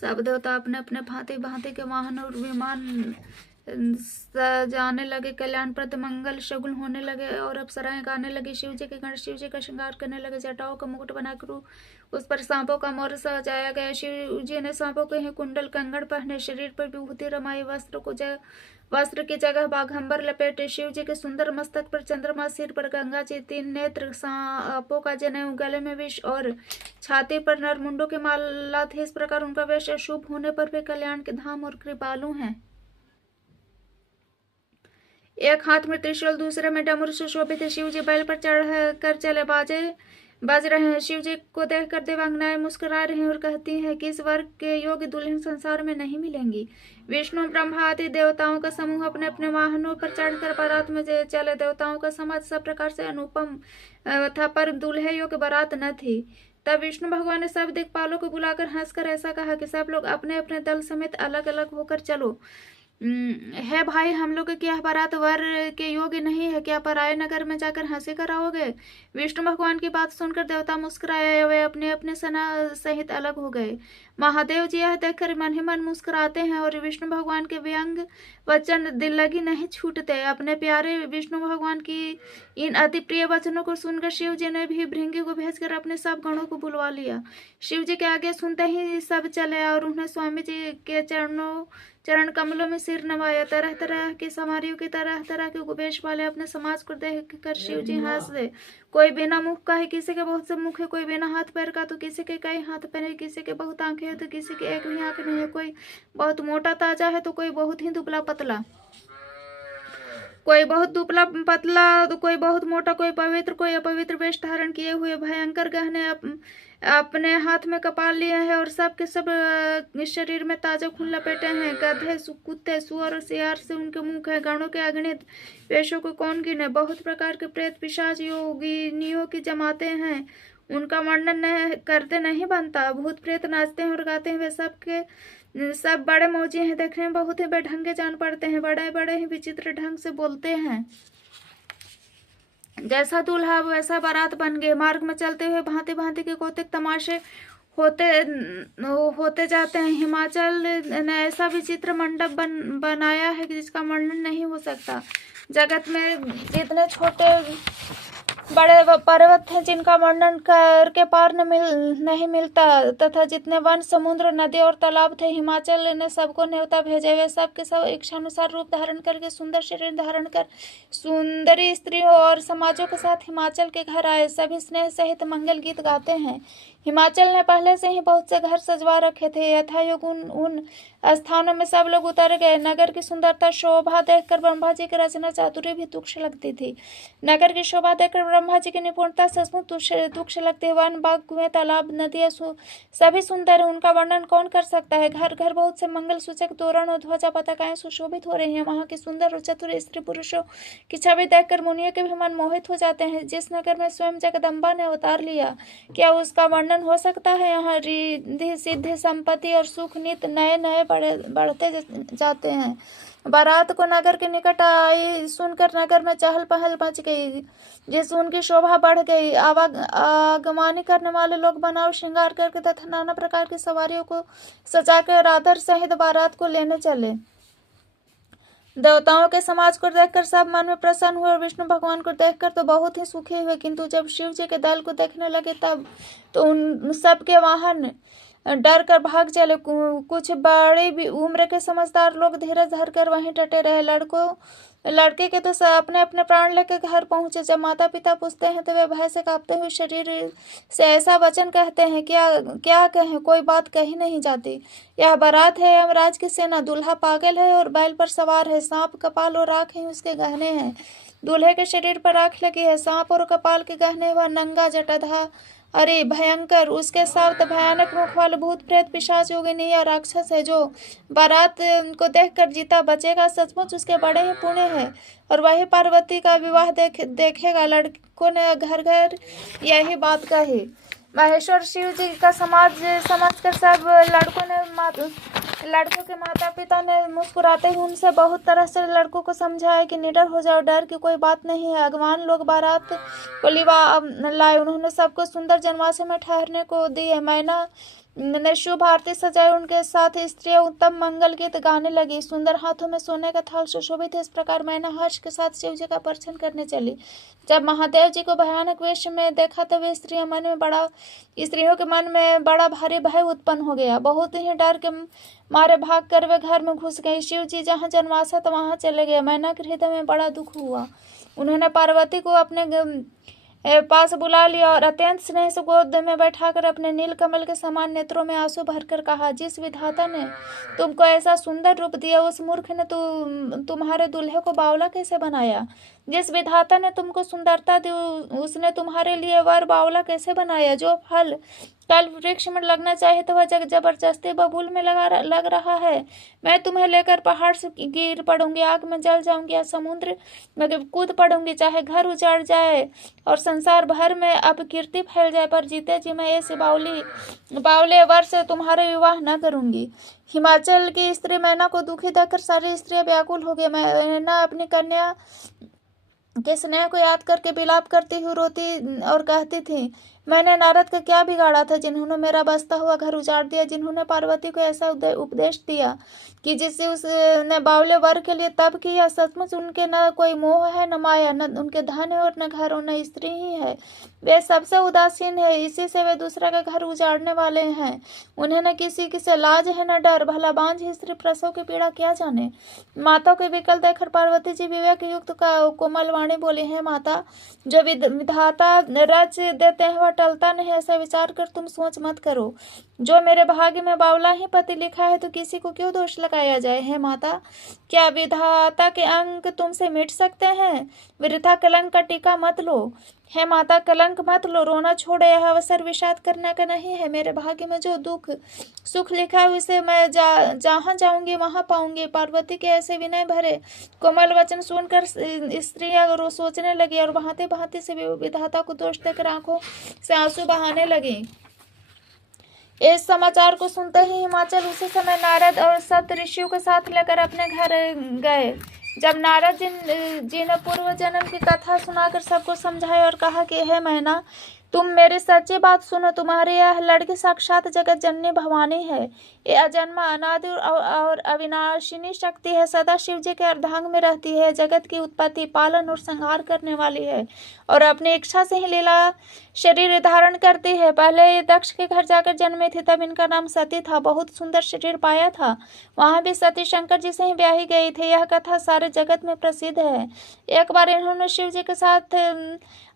सब देवता अपने अपने भांति भांति के वाहन और विमान सजाने लगे। कल्याणप्रद मंगल शगुन होने लगे और अप्सराएं गाने लगी। शिव जी के गण शिव जी का श्रृंगार करने लगे। जटाओं का मुकुट बनाकर उस पर सांपों का मोर सजाया गया। शिव जी ने सांपों के ही कुंडल कंगन पहने, शरीर पर विभूति रमाई, वस्त्र की जगह बाघंबर लपेटे। शिव जी के सुंदर मस्तक पर चंद्रमा, सिर पर गंगा जी, 3 नेत्र, सांपों का जनेऊ, गले में विष और छाती पर नरमुंडों की माला थी। इस प्रकार उनका वेश अशुभ होने पर वे कल्याण के धाम और कृपालु हैं। एक हाथ में त्रिशूल, दूसरे में डमरू सुशोभित। शिव जी बैल पर चढ़ कर चले बज रहे हैं। शिव जी को देखकर देवांगनाएं मुस्कुरा रही हैं और कहती हैं कि इस वर्ग के योग्य दुल्हन संसार में नहीं मिलेंगी। विष्णु ब्रह्मा आदि देवताओं का समूह अपने अपने वाहनों पर चढ़कर बारात में चले। देवताओं का समाज सब प्रकार से अनुपम था, पर दुल्हे योग्य बारात न थी। तब विष्णु भगवान ने सब दिक्पालों को बुलाकर हंसकर ऐसा कहा कि सब लोग अपने अपने दल समेत अलग अलग होकर चलो। है भाई, हम लोग की यह बारात वर के योग्य नहीं है, क्या पराये नगर में जाकर हंसी कराओगे? विष्णु भगवान की बात सुनकर देवता मुस्कुराए, वे अपने अपने सेना सहित अलग हो गए। महादेव जी यह देखकर मन ही मन मुस्कुराते हैं और विष्णु भगवान के व्यंग वचन दिल लगी नहीं छूटते। अपने प्यारे विष्णु भगवान की इन अति प्रिय वचनों को सुनकर शिव जी ने भी भृंगी को भेजकर अपने सब गणों को बुलवा लिया। शिव जी के आगे सुनते ही सब चले और उन्हें स्वामी जी के चरण कमलों में सिर नवाया। तरह तरह की सवारियों की तरह तरह के उपवेश वाले अपने समाज को देख कर शिव जी हंस दे। कोई बिना मुख का है, किसी के बहुत से मुख है, कोई बिना हाथ पैर का तो किसी के कई हाथ पैर है, किसी के बहुत आंखें है तो किसी की एक भी आंख नहीं है, कोई बहुत मोटा ताजा है तो कोई बहुत ही दुबला पतला, कोई बहुत दुबला पतला तो कोई बहुत मोटा, कोई पवित्र कोई अपवित्र वेश धारण किए हुए भयंकर गहने अपने हाथ में कपाल लिए हैं और सब के सब शरीर में ताजा खून लपेटे हैं। गधे, कुत्ते, सुअर और सियार से उनके मुख है। गणों के अगणित वेशों को कौन गिने। बहुत प्रकार के प्रेत, पिशाच, योगिनियों की जमाते हैं, उनका वर्णन करते नहीं बनता। भूत प्रेत नाचते हैं और गाते हैं, वे सब बड़े मौजी हैं, देखने में बहुत ही बेढंगे जान पड़ते हैं, बड़े बड़े ही विचित्र ढंग से बोलते हैं। जैसा दूल्हा वैसा बारात बन गए। मार्ग में चलते हुए भांति भांति के कौतिक तमाशे होते जाते हैं। हिमाचल ने ऐसा विचित्र मंडप बनाया है कि जिसका वर्णन नहीं हो सकता। जगत में जितने छोटे बड़े पर्वत हैं जिनका वर्णन करके पार नहीं मिलता, तथा जितने वन, समुद्र, नदी और तालाब थे, हिमाचल ने सबको न्योता भेजे। वे सब के सब इच्छानुसार रूप धारण करके सुंदर शरीर धारण कर सुंदरी स्त्रियों और समाजों के साथ हिमाचल के घर आए। सभी स्नेह सहित मंगल गीत गाते हैं। हिमाचल ने पहले से ही बहुत से घर सजवा रखे थे। यथायोग उन स्थानों में सब लोग उतर गए। नगर की सुंदरता, शोभा देखकर ब्रह्मा जी की रचना चातुर्य भी तुक्ष लगती थी। नगर की शोभा देखकर ब्रह्मा जी की निपुणता सचमुच तुक्ष लगती है। वन, बाग, कुएं, तालाब, नदियां सभी सुंदर है, उनका वर्णन कौन कर सकता है। घर घर बहुत से मंगल सूचक तोरण और ध्वजा पताकाएं सुशोभित हो रही हैं। वहां की सुंदर और चतुर स्त्री पुरुषों की छवि देखकर मुनियों के भी मन मोहित हो जाते हैं। जिस नगर में स्वयं जगदम्बा ने अवतार लिया, क्या उसका वर्णन हो सकता है। यहाँ रिद्धि सिद्धि, संपत्ति और सुख नित नए नए बढ़ते जाते हैं। बारात को नगर के निकट आई सुनकर नगर में चहल पहल मच गई, जिससे उनकी शोभा बढ़ गई। आगमनी करने वाले लोग बनाव श्रृंगार करके तथा नाना प्रकार की सवारियों को सजाकर आदर सहित बारात को लेने चले। देवताओं के समाज को देखकर सब मन में प्रसन्न हुए और विष्णु भगवान को देखकर तो बहुत ही सुखी हुए, किंतु जब शिव जी के दल को देखने लगे तब तो उन सब के वाहन डर कर भाग चले। कुछ बड़ी उम्र के समझदार लोग धीरज धरकर वहीं डटे रहे। लड़के के तो अपने अपने प्राण लेकर घर पहुंचे। जब माता पिता पूछते हैं तो वे भय से कांपते हुए शरीर से ऐसा वचन कहते हैं, क्या कहें, कोई बात कही नहीं जाती। यह बारात है यमराज की सेना। दूल्हा पागल है और बैल पर सवार है। सांप, कपाल और आँख ही उसके गहने हैं। दूल्हे के शरीर पर आँख लगी है, सांप और कपाल के गहने। वह नंगा, जटाधा, अरे भयंकर, उसके साथ भयानक मुख वाले भूत प्रेत, पिशाच, योगिनी या राक्षस है। जो बारात को देखकर जीता बचेगा, सचमुच उसके बड़े ही पुण्य है और वही पार्वती का विवाह देखेगा। लड़कों ने घर घर यही बात कही। महेश्वर शिव जी का समाज समझकर सब लड़कों के माता पिता ने मुस्कुराते ही उनसे बहुत तरह से लड़कों को समझाया कि निडर हो जाओ, डर की कोई बात नहीं है। अगवान लोग बारात को लाए। उन्होंने सबको सुंदर जनवासे में ठहरने को दी है। मैना ने शुभ आरती सजाई। उनके साथ स्त्रियां उत्तम मंगल गीत गाने लगी। सुंदर हाथों में सोने का थाल सुशोभित है। इस प्रकार मैना हर्ष के साथ शिव जी का दर्शन करने चली। जब महादेव जी को भयानक वेश में देखा तो वे स्त्रियों के मन में बड़ा भारी भय उत्पन्न हो गया। बहुत ही डर के मारे भाग कर वे घर में घुस गई। शिव जी जहाँ जन्माशा था वहां चले गए। मैना के हृदय में बड़ा दुख हुआ। उन्होंने पार्वती को अपने पास बुला लिया और अत्यंत स्नेह से गोद में बैठाकर अपने नील कमल के समान नेत्रों में आंसू भरकर कहा, जिस विधाता ने तुमको ऐसा सुंदर रूप दिया, उस मूर्ख ने तुम्हारे दूल्हे को बावला कैसे बनाया? जिस विधाता ने तुमको सुंदरता दी, उसने तुम्हारे लिए वर बावला कैसे बनाया? जो फल कल वृक्ष में लगना चाहे तो वह जबरदस्ती बबूल में लग रहा है। मैं तुम्हें लेकर पहाड़ से गिर पड़ूंगी, आग में जल जाऊंगी या समुद्र में कूद पड़ूंगी, चाहे घर उजाड़ जाए और संसार भर में अपकीर्ति फैल जाए, पर जीते जी मैं ऐसे बावले वर से तुम्हारे विवाह न करूंगी। हिमाचल की स्त्री मैना को दुखी देखकर सारी स्त्रियां व्याकुल हो गई। मैना अपनी कन्या के स्नेह को याद करके विलाप करती हुई रोती और कहती थी, मैंने नारद का क्या बिगाड़ा था, जिन्होंने मेरा बसता हुआ घर उजाड़ दिया, जिन्होंने पार्वती को ऐसा उपदेश दिया कि जिससे उसने बावले वर के लिए तब किया। सचमुच उनके न कोई मोह है, न माया, न उनके धन है और न घर और न स्त्री ही है। वे सबसे उदासीन है, इसी से वे दूसरा का घर उजाड़ने वाले हैं। उन्हें न किसी से लाज है न डर। भला बांझ स्त्री प्रसव की पीड़ा क्या जाने। माता के विकल देखकर पार्वती जी विवेक युक्त कोमल वाणी बोली, है माता, जो विधाता रच देते हैं वह टलता नहीं, ऐसा विचार कर तुम सोच मत करो। जो मेरे भाग्य में बावला ही पति लिखा है तो किसी को क्यों दोष लगाया जाए। है माता, क्या विधाता के अंक तुमसे मिट सकते हैं? वृथा कलंक का टीका मत लो। है माता, कलंक मत लो, रोना छोड़ो, यह अवसर विषाद करने का नहीं है। मेरे भाग्य में जो दुख सुख लिखा है उसे मैं जहाँ जाऊंगी वहां पाऊंगी। पार्वती के ऐसे विनय भरे कोमल वचन सुनकर स्त्रियां सोचने लगी और भांति भांति से विधाता को दोष देकर आंखों से आंसू बहाने लगी। इस समाचार को सुनते ही हिमाचल उसी समय नारद और सप्त ऋषियों के साथ लेकर अपने घर गए। जब नारद जी ने पूर्व जन्म की कथा सुनाकर सबको समझाया और कहा कि हे मैना, तुम मेरी सच्ची बात सुनो। तुम्हारी यह लड़की साक्षात जगत जननी भवानी है। ये अजन्मा अनादि और अविनाशिनी शक्ति है। सदा शिव जी के अर्धांग में रहती है। जगत की उत्पत्ति, पालन और संहार करने वाली है और अपनी इच्छा से ही लीला शरीर धारण करती है। पहले ये दक्ष के घर जाकर जन्मी थी, तब इनका नाम सती था। बहुत सुंदर शरीर पाया था। वहां भी सती शंकर जी से ही ब्याही गई थी। यह कथा सारे जगत में प्रसिद्ध है। एक बार इन्होंने शिव जी के साथ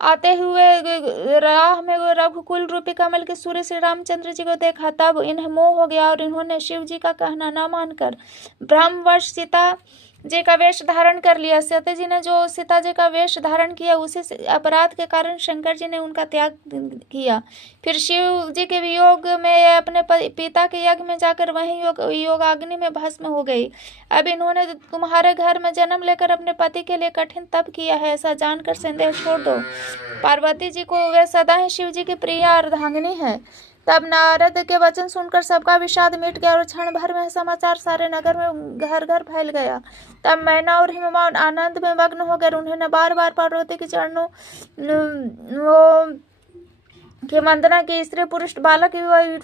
आते हुए राह में रघुकुल रूपी कमल के सूर्य श्री रामचंद्र जी को देखा। तब इन्हें मोह हो गया और इन्होंने शिव जी का कहना न मानकर ब्रह्मवश सीता जी का वेश धारण कर लिया। सती जी ने जो सीता जी का वेश धारण किया, उसी अपराध के कारण शंकर जी ने उनका त्याग किया। फिर शिव जी के वियोग में अपने पिता के यज्ञ में जाकर वहीं योगाग्नि में भस्म हो गई। अब इन्होंने तुम्हारे घर में जन्म लेकर अपने पति के लिए कठिन तप किया है, ऐसा जानकर संदेह छोड़ दो। पार्वती जी को वे सदा ही शिव जी की प्रिय अर्धांगिनी है। तब नारद के वचन सुनकर सबका विषाद मिट गया और क्षण भर में समाचार सारे नगर में घर घर फैल गया। तब मैना और हिमवान आनंद में मग्न हो गए। उन्होंने बार बार पार्वती के चरणों की वंदना की। स्त्री पुरुष बालक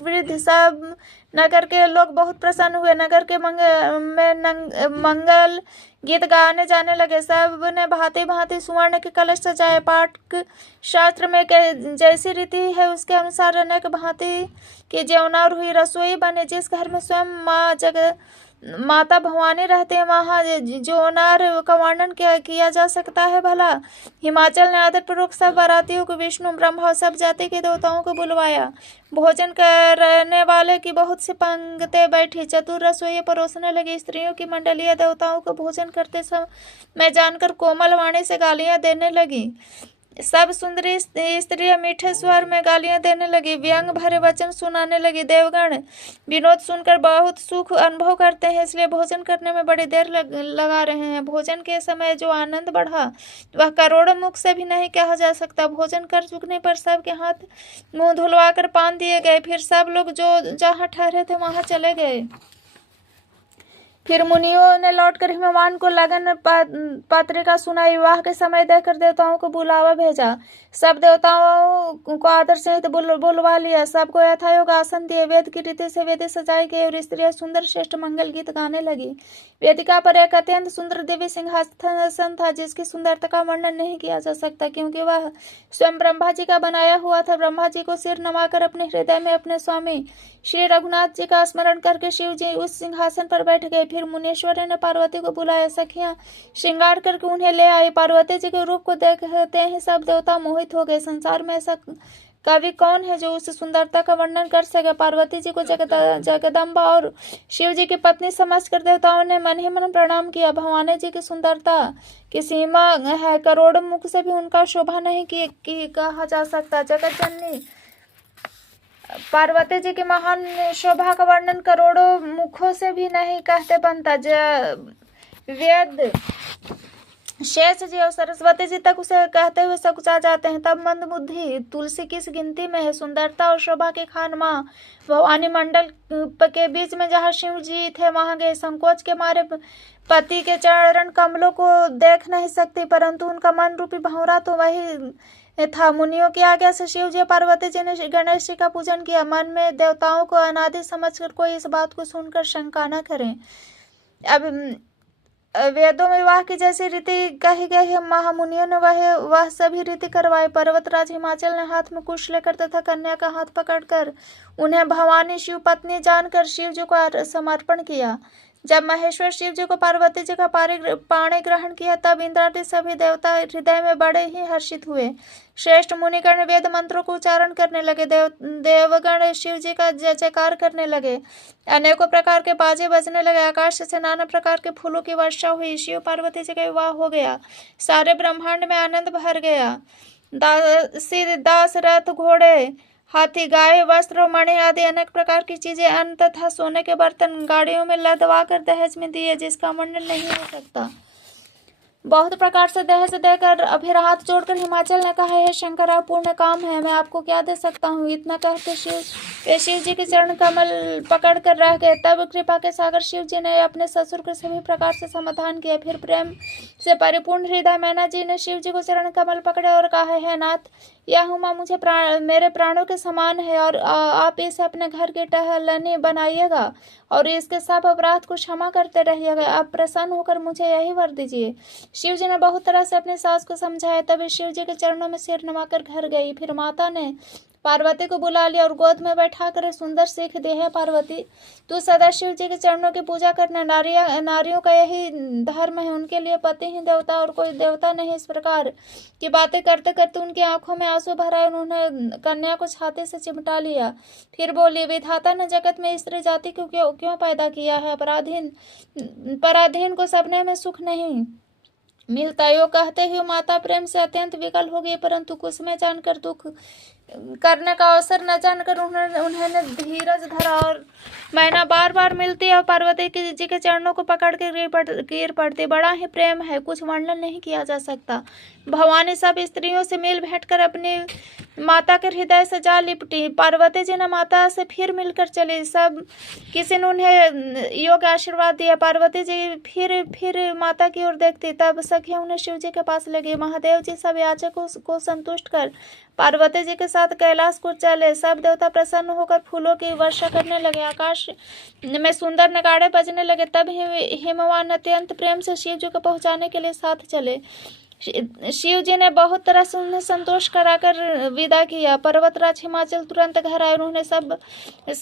वृद्ध सब नगर के लोग बहुत प्रसन्न हुए। नगर के मंगल गीत गाने जाने लगे। सब ने भांति भांति सुवर्ण के कलश सजाए। पाठ शास्त्र में जैसी रीति है उसके अनुसार अनेक भांति की ज्योनार हुई रसोई बने। जिस घर में स्वयं माता भवानी रहते हैं वहाँ ज्योनार का वर्णन किया जा सकता है भला। हिमाचल ने आदर पूर्वक सब बारातियों को, विष्णु ब्रह्मा और सब जाति के देवताओं को बुलवाया। भोजन करने वाले की बहुत सी पंक्तियां बैठी। चतुर रसोई परोसने लगी। स्त्रियों की मंडलियां देवताओं को भोजन करते समय जानकर कोमल वाणी से गालियां देने लगी। सब सुंदरी स्त्रियां मीठे स्वर में गालियां देने लगी, व्यंग भरे वचन सुनाने लगी। देवगण विनोद सुनकर बहुत सुख अनुभव करते हैं, इसलिए भोजन करने में बड़ी देर लगा रहे हैं। भोजन के समय जो आनंद बढ़ा वह करोड़ों मुख से भी नहीं कहा जा सकता। भोजन कर चुकने पर सबके हाथ मुंह धुलवा कर पान दिए गए। फिर सब लोग जो जहाँ ठहरे थे वहां चले गए। फिर मुनियों ने लौटकर हिमवान को लगन पत्रिका सुनाई। विवाह के समय देखकर देवताओं को बुलावा भेजा। सब देवताओं को आदर सहित बुलवा लिया। सबको यथायोग आसन दिए। वेद की रीति से वेदी सजाई गई और स्त्रियां सुंदर श्रेष्ठ मंगल गीत गाने लगी। वेदिका पर एक अत्यंत सुंदर दिव्य सिंहासन था जिसकी सुंदरता का वर्णन नहीं किया जा सकता, क्योंकि वह स्वयं ब्रह्मा जी का बनाया हुआ था। ब्रह्मा जी को सिर नवाकर अपने हृदय में अपने स्वामी श्री रघुनाथ जी का स्मरण करके शिव जी उस सिंहासन पर बैठ गए। फिर मुनीश्वर ने पार्वती को बुलाया। सखियां श्रृंगार करके उन्हें ले आई। पार्वती जी के रूप को देखते ही सब देवता मोहित हो गए। संसार में ऐसा कवि कौन है जो उस सुंदरता का वर्णन कर सके। पार्वती जी को जगदम्बा और शिव जी की पत्नी समझकर देवताओं ने मन ही मन प्रणाम किया। भवानी जी की सुंदरता की सीमा है, करोड़ों मुख से भी उनका शोभा नहीं की कहा जा सकता। जगत जननी पार्वती जी की महान शोभा का वर्णन करोड़ों मुखों से भी नहीं कहते बनता। वेद शेष जी और सरस्वती जी तक उसे कहते हुए सकुचा जाते हैं। तब मंद बुद्धि तुलसी किस गिनती में है। सुंदरता और शोभा के खान माँ भवानी मंडल के बीच में जहाँ शिव जी थे वहां गए। संकोच के मारे पति के चरण कमलों को देख नहीं सकती, परंतु उनका मन रूपी भंवरा तो वही था। मुनियों की आज्ञा से शिव जी पार्वती जी ने गणेश जी का पूजन किया। मन में देवताओं को अनादि समझकर कोई इस बात को सुनकर शंका न करें। अब वेदों में विवाह की जैसी रीति कही गई है, महामुनियों ने वह सभी रीति करवाए। पर्वतराज हिमाचल ने हाथ में कुश लेकर तथा कन्या का हाथ पकड़कर उन्हें भवानी शिव पत्नी जानकर शिव जी को समर्पण किया। जब महेश्वर शिव जी को पार्वती जी का पाणी ग्रहण किया तब इंद्रादि सभी देवता हृदय में बड़े ही हर्षित हुए। श्रेष्ठ मुनिगण वेद मंत्रों को उच्चारण करने लगे। देवगण शिव जी का जय जयकार करने लगे। अनेकों प्रकार के बाजे बजने लगे। आकाश से नाना प्रकार के फूलों की वर्षा हुई। शिव पार्वती जी का विवाह हो गया। सारे ब्रह्मांड में आनंद भर गया। दास रथ घोड़े हाथी गाय वस्त्र मणि आदि अनेक प्रकार की चीजें अन्न तथा सोने के बर्तन गाड़ियों में लदवा कर दहेज में दिए, जिसका वर्णन नहीं हो सकता। बहुत प्रकार से दहेज देकर फिर हाथ जोड़कर हिमाचल ने कहा, हे शंकर, आप पूर्ण काम है, मैं आपको क्या दे सकता हूँ। इतना कहते शिव जी के चरण कमल पकड़ कर रह गए। तब कृपा के सागर शिव जी ने अपने ससुर के सभी प्रकार से समाधान किया। फिर प्रेम से परिपूर्ण हृदय मैना जी ने शिव जी को चरण कमल पकड़े और कहा, हे नाथ, यह उमा मुझे मेरे प्राणों के समान है और आप इसे अपने घर की टहलनी बनाइएगा और इसके सब अपराध को क्षमा करते रहिएगा। आप प्रसन्न होकर मुझे यही वर दीजिए। शिव जी ने बहुत तरह से अपनी सास को समझाया। तभी शिव जी के चरणों में सिर नवाकर घर गई। फिर माता ने पार्वती को बुला लिया और गोद में बैठा कर सुंदर सीख दी, है पार्वती, तू सदा शिव जी के चरणों की पूजा करना। नारियों का यही धर्म है, उनके लिए पति ही देवता और कोई देवता नहीं। इस प्रकार की बातें करते करते उनकी आंखों में आंसू भर आए। उन्होंने कन्या को छाती से चिमटा लिया। फिर बोली, विधाता ने जगत में स्त्री जाति को क्यों पैदा किया है। पराधीन को सपने में सुख नहीं मिलता। यो कहते हुए माता प्रेम से अत्यंत विकल हो गई, परंतु कुछ में जानकर दुख करने का अवसर न जानकर उन्होंने धीरज धरा और मैना बार बार मिलती और पार्वती जी के चरणों को पकड़ के गिर पड़ती। बड़ा ही प्रेम है, कुछ वर्णन नहीं किया जा सकता। भवानी सब स्त्रियों से मिल भेंट कर अपनी माता के हृदय से जा लिपटी। पार्वती जी ने माता से फिर मिलकर चली। सब किसी ने उन्हें योग्य आशीर्वाद दिया। पार्वती जी फिर माता की ओर देखती। तब सखियां उन्हें शिव जी के पास ले गई। महादेव जी सब याचकों को संतुष्ट कर पार्वती जी के साथ कैलाश को चले। सब देवता प्रसन्न होकर फूलों की वर्षा करने लगे। आकाश में सुंदर नगाड़े बजने लगे। तब हिमवान अत्यंत प्रेम से शिव जी को पहुंचाने के लिए साथ चले। शिव जी ने बहुत तरह से उन्हें संतोष कराकर विदा किया। पर्वतराज हिमाचल तुरंत घर आए। उन्होंने सब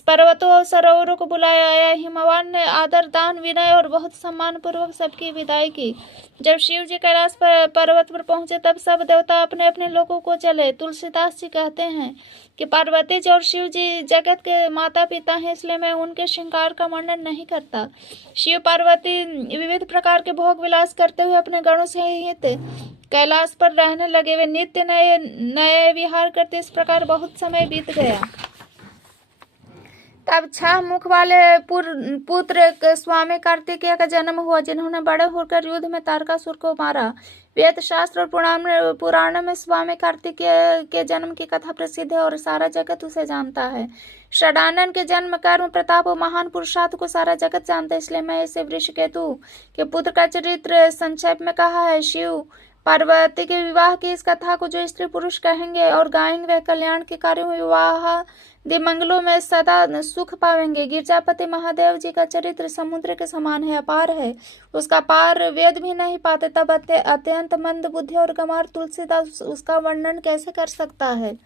पर्वतों और सरोवरों को बुलाया आया। हिमवान ने आदर दान विनय और बहुत सम्मान पूर्वक सबकी विदाई की। जब शिव जी कैलाश पर्वत पर पहुंचे तब सब देवता अपने अपने लोगों को चले। तुलसीदास जी कहते हैं कि पार्वती जी और शिव जी जगत के माता पिता हैं, इसलिए मैं उनके श्रृंगार का वर्णन नहीं करता। शिव पार्वती विविध प्रकार के भोग विलास करते हुए अपने गणों से हित कैलाश पर रहने लगे। वे नित्य नए नए विहार करते। इस प्रकार बहुत समय बीत गया। तब 6 मुख वाले पुत्र स्वामी कार्तिकेय का जन्म हुआ, जिन्होंने बड़े होकर युद्ध में तारकासुर को मारा। वेद शास्त्र और पुराणों में स्वामी कार्तिकेय के जन्म की कथा प्रसिद्ध है और सारा जगत उसे जानता है। षडानन के जन्म, कर्म, प्रताप और महान पुरुषार्थ को सारा जगत जानता है, इसलिए मैं इसे वृषकेतु के पुत्र का चरित्र संक्षेप में कहा है। शिव पार्वती के विवाह की इस कथा को जो स्त्री पुरुष कहेंगे और गाएंगे वे कल्याण के कार्यों में विवाह दिमंगलों में सदा सुख पावेंगे। गिरजापति महादेव जी का चरित्र समुद्र के समान है, अपार है, उसका पार वेद भी नहीं पाते। तब अत्यंत मंद बुद्धि और गंवार तुलसीदास उसका वर्णन कैसे कर सकता है।